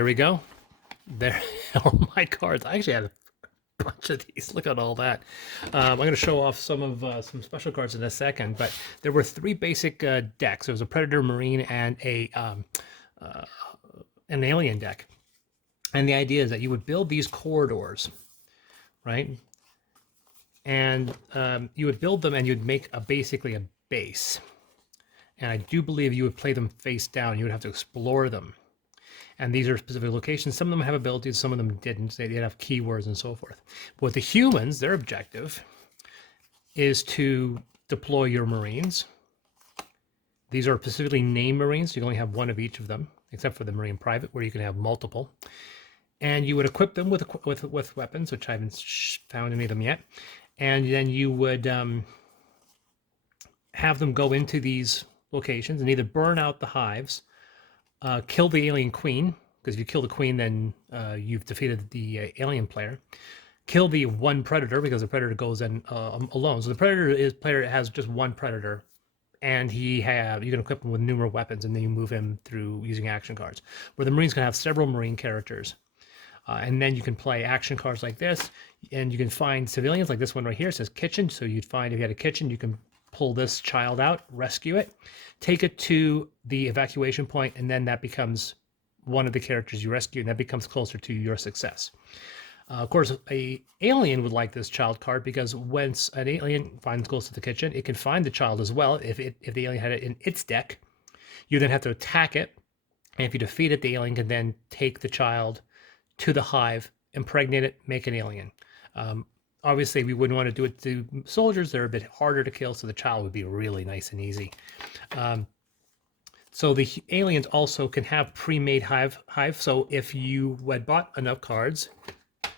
there we go. There are my cards. I actually had a bunch of these. Look at all that. I'm going to show off some special cards in a second, but there were three basic decks. There was a Predator, Marine, and an Alien deck. And the idea is that you would build these corridors, right? And you would build them, and you'd make basically a base. And I do believe you would play them face down. You would have to explore them. And these are specific locations. Some of them have abilities, some of them didn't. They did have keywords and so forth. But with the humans, their objective is to deploy your Marines. These are specifically named Marines. You can only have one of each of them, except for the Marine Private, where you can have multiple. And you would equip them with weapons, which I haven't found any of them yet. And then you would have them go into these locations and either burn out the hives, kill the alien queen, because if you kill the queen, then you've defeated the alien player. Kill the one predator, because the predator goes in alone. So the player has just one predator, and you can equip him with numerous weapons, and then you move him through using action cards. Where the Marines can have several Marine characters. And then you can play action cards like this, and you can find civilians like this one right here. It says kitchen. So you'd find if you had a kitchen, you can pull this child out, rescue it, take it to the evacuation point, and then that becomes one of the characters you rescue, and that becomes closer to your success. Of course, an alien would like this child card, because once an alien goes to the kitchen, it can find the child as well. If the alien had it in its deck, you then have to attack it, and if you defeat it, the alien can then take the child to the hive, impregnate it, make an alien. Obviously, we wouldn't want to do it to soldiers. They're a bit harder to kill, so the child would be really nice and easy. So the aliens also can have pre-made hive. So if you had bought enough cards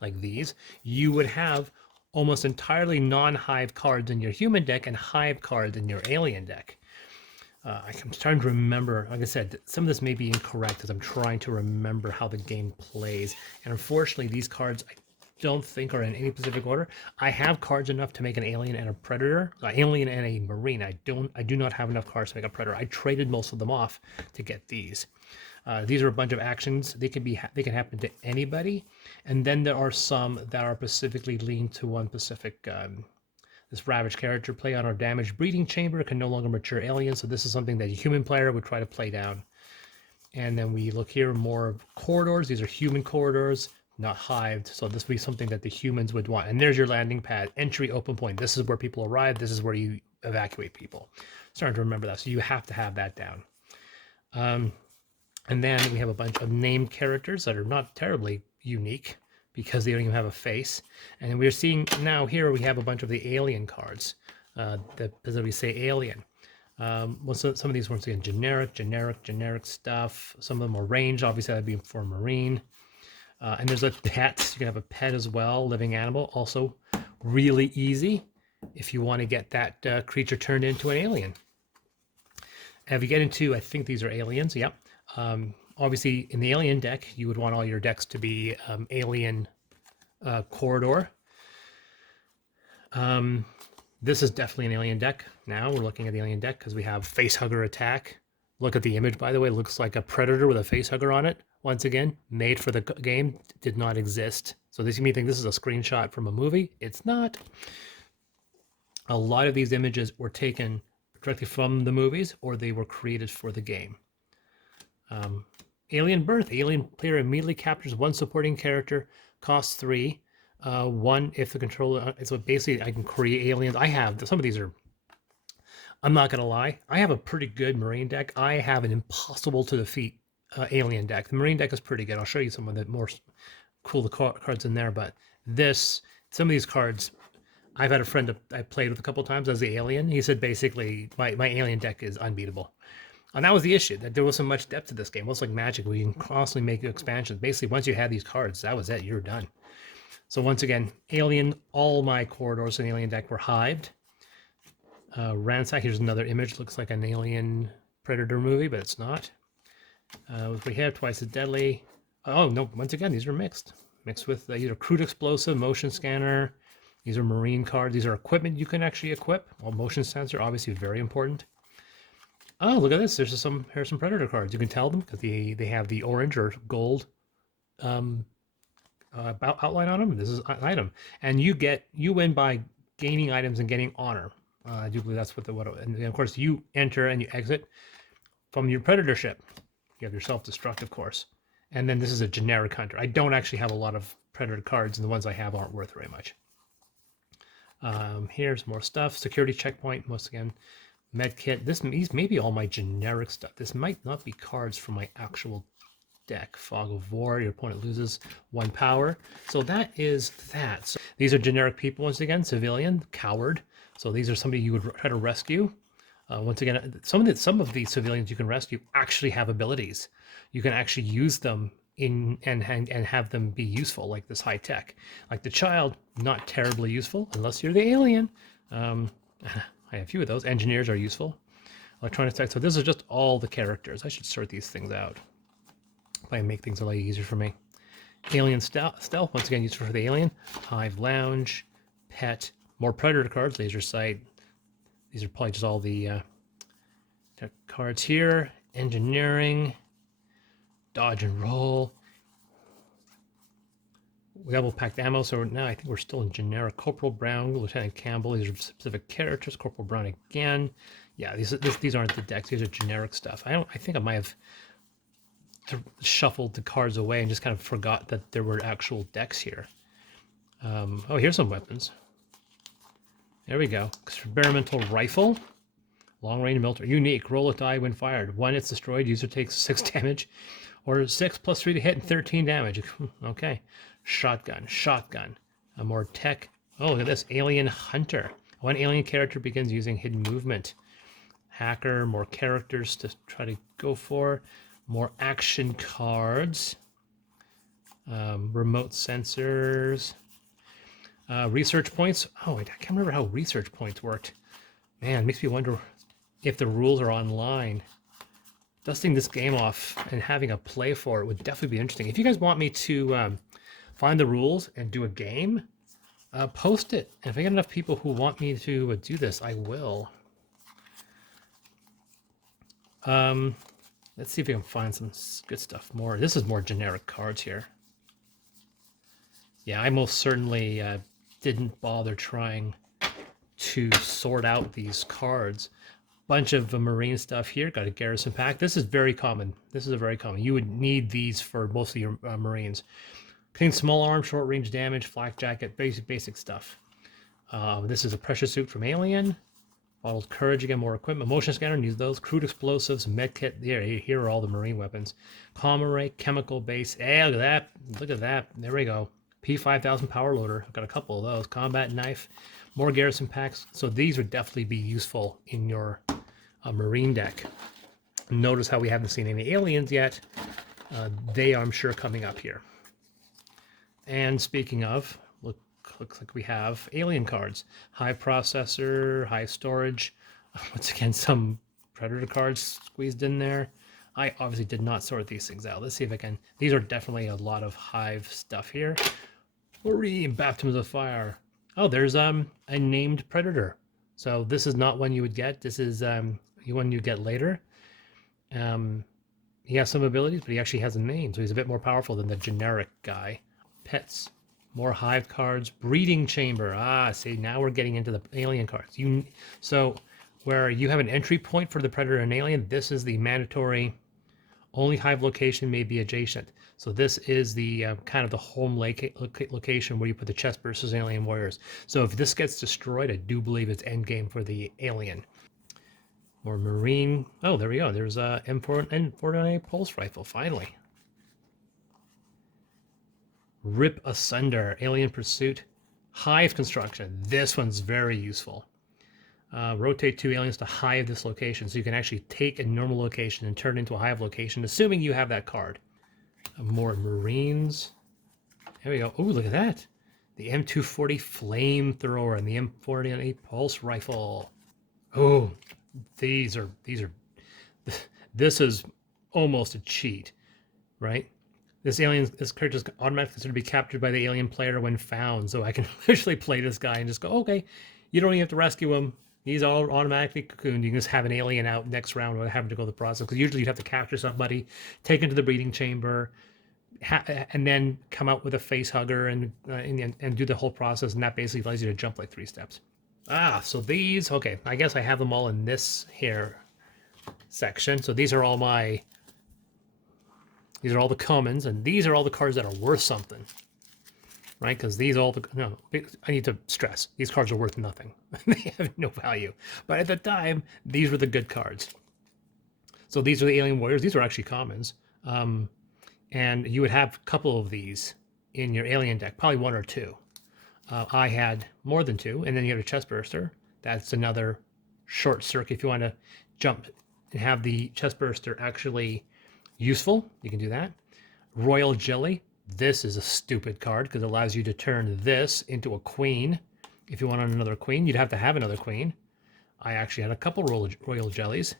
like these, you would have almost entirely non-hive cards in your human deck and hive cards in your alien deck. I'm trying to remember, like I said, some of this may be incorrect as I'm trying to remember how the game plays. And unfortunately, these cards I don't think are in any specific order. I have cards enough to make an alien and a predator, alien and a marine. I do not have enough cards to make a predator. I traded most of them off to get these. These are a bunch of actions. They can happen to anybody. And then there are some that are specifically leaned to one specific this ravaged character. Play on our damaged breeding chamber, can no longer mature aliens. So this is something that a human player would try to play down. And then we look here, more corridors. These are human corridors, not hived. So this would be something that the humans would want. And there's your landing pad, entry, open point. This is where people arrive. This is where you evacuate people. Starting to remember that. So you have to have that down. And then we have a bunch of named characters that are not terribly unique, because they don't even have a face. And we're seeing now here we have a bunch of the alien cards that we say alien. Some of these ones again, generic stuff. Some of them are range, obviously that'd be for marine. And there's a pet. You can have a pet as well, living animal. Also really easy if you want to get that creature turned into an alien. And if you get into, I think these are aliens, yep. Obviously, in the alien deck, you would want all your decks to be alien corridor. This is definitely an alien deck. Now we're looking at the alien deck because we have Facehugger Attack. Look at the image, by the way. It looks like a predator with a facehugger on it. Once again, made for the game, did not exist. So this, you may think this is a screenshot from a movie. It's not. A lot of these images were taken directly from the movies, or they were created for the game. Alien Birth. Alien player immediately captures one supporting character, costs 3. 1 if the controller. So basically, I can create aliens. I have some of these are. I'm not gonna lie. I have a pretty good Marine deck. I have an impossible to defeat alien deck. The Marine deck is pretty good. I'll show you some of the more cool cards in there. But some of these cards, I've had a friend that I played with a couple times as the alien. He said basically my alien deck is unbeatable. And that was the issue, that there wasn't much depth to this game. It was like Magic, where you can constantly make expansions. Basically, once you had these cards, that was it. You're done. So once again, Alien, all my corridors in the Alien deck were hived. Ransack, here's another image. Looks like an Alien Predator movie, but it's not. We have Twice as Deadly. Oh, no, once again, these are mixed. Mixed with either Crude Explosive, Motion Scanner. These are Marine cards. These are equipment you can actually equip. Well, Motion Sensor, obviously very important. Oh, look at this. Here's some Predator cards. You can tell them because they have the orange or gold about outline on them. This is an item, and you win by gaining items and getting honor. I do believe that's and of course you enter and you exit from your predator ship. You have your self-destruct, of course, and then this is a generic hunter. I don't actually have a lot of predator cards, and the ones I have aren't worth very much. Here's more stuff. Security checkpoint, once again. Med kit. These may be all my generic stuff. This might not be cards from my actual deck. Fog of War, your opponent loses 1 power. So that is that. So these are generic people once again. Civilian, coward. So these are somebody you would try to rescue. Once again, some of these civilians you can rescue actually have abilities. You can actually use them and have them be useful, like this high tech. Like the child, not terribly useful unless you're the alien. I have a few of those. Engineers are useful. Electronic tech. So this is just all the characters. I should sort these things out. Might make things a lot easier for me. Alien stealth, once again, useful for the alien. Hive lounge, pet, more predator cards, laser sight. These are probably just all the cards here. Engineering, dodge and roll. We double packed ammo, so now I think we're still in generic. Corporal Brown, Lieutenant Campbell. These are specific characters. Corporal Brown again. Yeah, these aren't the decks. These are generic stuff. I think I might have shuffled the cards away and just kind of forgot that there were actual decks here. Oh, here's some weapons. There we go. Experimental rifle. Long range military. Unique. Roll a die when fired. 1, it's destroyed. User takes 6 damage. Or 6 + 3 to hit and 13 damage. Okay. Shotgun. More tech. Oh, look at this. Alien Hunter. 1 alien character begins using hidden movement. Hacker. More characters to try to go for. More action cards. Remote sensors. Research points. Oh, I can't remember how research points worked. Man, it makes me wonder if the rules are online. Dusting this game off and having a play for it would definitely be interesting. If you guys want me to find the rules and do a game, post it. And if I get enough people who want me to do this, I will. Let's see if we can find some good stuff more. This is more generic cards here. Yeah, I most certainly didn't bother trying to sort out these cards. Bunch of Marine stuff here. Got a garrison pack. This is very common. This is a very common. You would need these for most of your Marines. Contains small arms, short range damage, flak jacket, basic stuff. This is a pressure suit from Alien. Bottled courage, again, more equipment. Motion scanner, use those. Crude explosives, medkit. Here are all the Marine weapons. Comm array, chemical base. Hey, look at that. Look at that. There we go. P5000 power loader. I've got a couple of those. Combat knife. More garrison packs. So these would definitely be useful in your Marine deck. Notice how we haven't seen any aliens yet. They are, I'm sure, coming up here. And speaking of, looks like we have alien cards. High processor, high storage. Once again, some predator cards squeezed in there. I obviously did not sort these things out. Let's see if I can. These are definitely a lot of hive stuff here. Baptisms of fire. Oh, there's a named predator. So this is not one you would get. This is one you get later. He has some abilities, but he actually has a name, so he's a bit more powerful than the generic guy. Pets. More hive cards. Breeding chamber. See, now we're getting into the alien cards. So where you have an entry point for the predator and alien, this is the mandatory. Only hive location may be adjacent. So this is the kind of the home location where you put the chest versus alien warriors. So if this gets destroyed, I do believe it's endgame for the alien. More Marine. Oh, there we go. There's a M4A pulse rifle, finally. Rip Asunder, Alien Pursuit. Hive construction. This one's very useful. Rotate 2 aliens to hive this location. So you can actually take a normal location and turn it into a hive location, assuming you have that card. More Marines. There we go. Oh, look at that. The M240 flamethrower and the M48 pulse rifle. Oh, this is almost a cheat, right? This character is automatically considered to be captured by the alien player when found. So I can literally play this guy and just go, okay, you don't even have to rescue him. He's all automatically cocooned. You can just have an alien out next round without having to go the process. Because usually you'd have to capture somebody, take him to the breeding chamber, and then come out with a face hugger and do the whole process, and that basically allows you to jump like 3 steps. So these, okay, I guess I have them all in this here section. So these are all the commons, and these are all the cards that are worth something, right? Because I need to stress, these cards are worth nothing. They have no value. But at the time, these were the good cards. So these are the Alien Warriors. These are actually commons. And you would have a couple of these in your alien deck, probably 1 or 2. I had more than 2, and then you have a chest burster. That's another short circuit. If you want to jump and have the chest burster actually useful, you can do that. Royal Jelly. This is a stupid card because it allows you to turn this into a queen. If you want another queen, you'd have to have another queen. I actually had a couple Royal Jellies.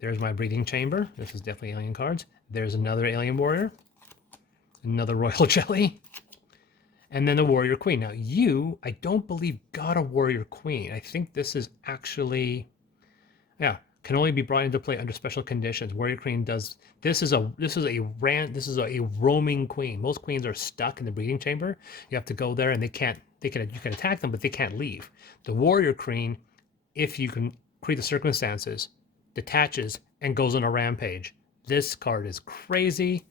There's my breeding chamber. This is definitely alien cards. There's another alien warrior, another royal jelly, and then the warrior queen. Now I don't believe got a warrior queen. I think this is actually, can only be brought into play under special conditions. Warrior queen does. This is a roaming queen. Most queens are stuck in the breeding chamber. You have to go there, and you can attack them, but they can't leave. The warrior queen, if you can create the circumstances, detaches and goes on a rampage. This card is crazy.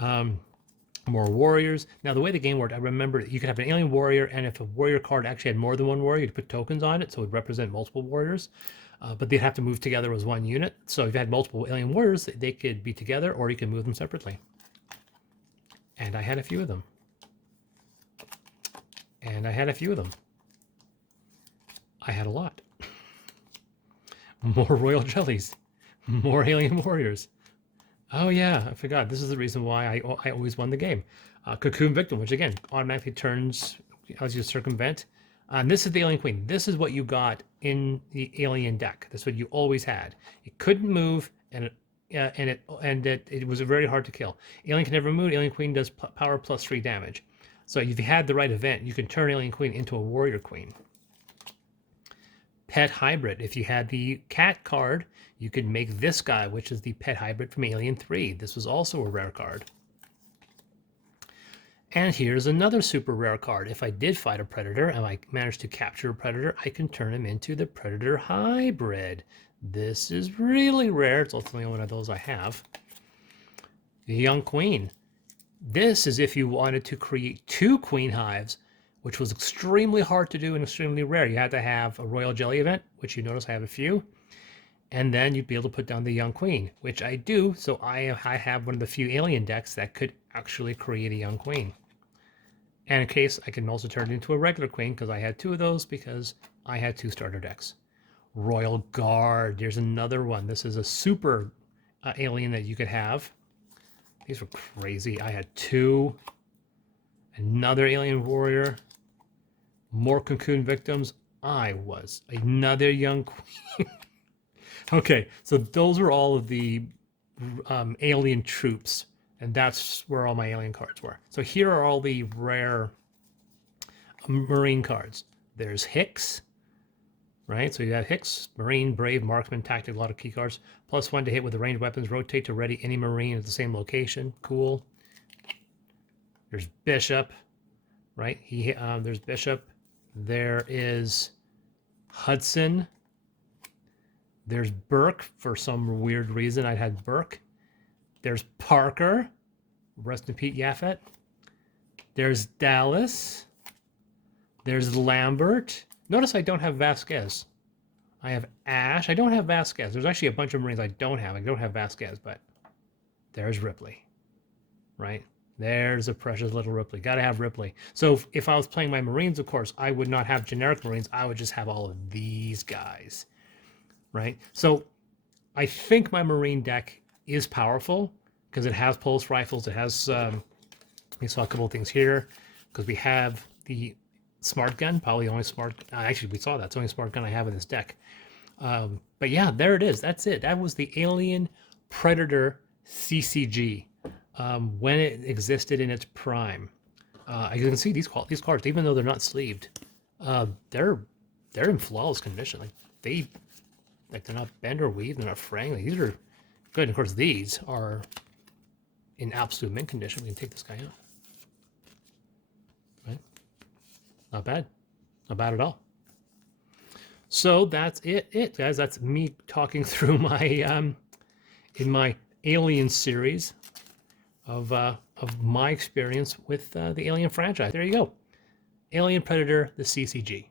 More warriors. Now, the way the game worked, I remember you could have an alien warrior, and if a warrior card actually had more than one warrior, you'd put tokens on it, so it would represent multiple warriors. But they'd have to move together as one unit. So if you had multiple alien warriors, they could be together, or you can move them separately. And I had a few of them. And I had a few of them. I had a lot. More royal jellies. More alien warriors. Oh yeah, I forgot. This is the reason why I always won the game. Cocoon Victim, which again automatically allows you to circumvent. And this is the Alien Queen. This is what you got in the Alien deck. That's what you always had. It couldn't move, and it was very hard to kill. Alien can never move. Alien Queen does power plus 3 damage. So if you had the right event, you can turn Alien Queen into a Warrior Queen. Pet Hybrid. If you had the cat card, you could make this guy, which is the Pet Hybrid from Alien 3. This was also a rare card. And here's another super rare card. If I did fight a Predator and I managed to capture a Predator, I can turn him into the Predator Hybrid. This is really rare. It's also the only one of those I have. The Young Queen. This is if you wanted to create 2 Queen Hives, which was extremely hard to do and extremely rare. You had to have a Royal Jelly event, which you notice I have a few. And then you'd be able to put down the Young Queen, which I do. So I have one of the few alien decks that could actually create a Young Queen. And in case, I can also turn it into a regular queen because I had 2 of those because I had 2 starter decks. Royal Guard. There's another one. This is a super alien that you could have. These were crazy. I had 2. Another alien warrior. More Cocoon Victims. I was another Young Queen. Okay, so those are all of the alien troops, and that's where all my alien cards were. So here are all the rare Marine cards. There's Hicks, right? So you have Hicks, Marine, Brave, Marksman, Tactic, a lot of key cards. +1 to hit with the ranged weapons, rotate to ready any Marine at the same location. Cool. There's Bishop, right? There's Bishop. There is Hudson. There's Burke. For some weird reason, I had Burke. There's Parker. Rest in peace, Yaphet. There's Dallas. There's Lambert. Notice I don't have Vasquez. I have Ash. I don't have Vasquez. There's actually a bunch of Marines I don't have. I don't have Vasquez, but there's Ripley, right? There's a precious little Ripley. Got to have Ripley. So if I was playing my Marines, of course, I would not have generic Marines. I would just have all of these guys. Right? So I think my Marine deck is powerful because it has pulse rifles. It has, we saw a couple of things here because we have the smart gun, probably the only smart, actually we saw that. It's the only smart gun I have in this deck. But yeah, there it is. That's it. That was the Alien Predator CCG when it existed in its prime. You can see these cards, even though they're not sleeved, they're in flawless condition. Like they're not bend or weave, they're not fraying. Like, these are good. And of course, these are in absolute mint condition, we can take this guy out. Right? Not bad. Not bad at all. So that's it, guys. That's me talking through my in my Alien series of my experience with the Alien franchise. There you go. Alien Predator, the CCG.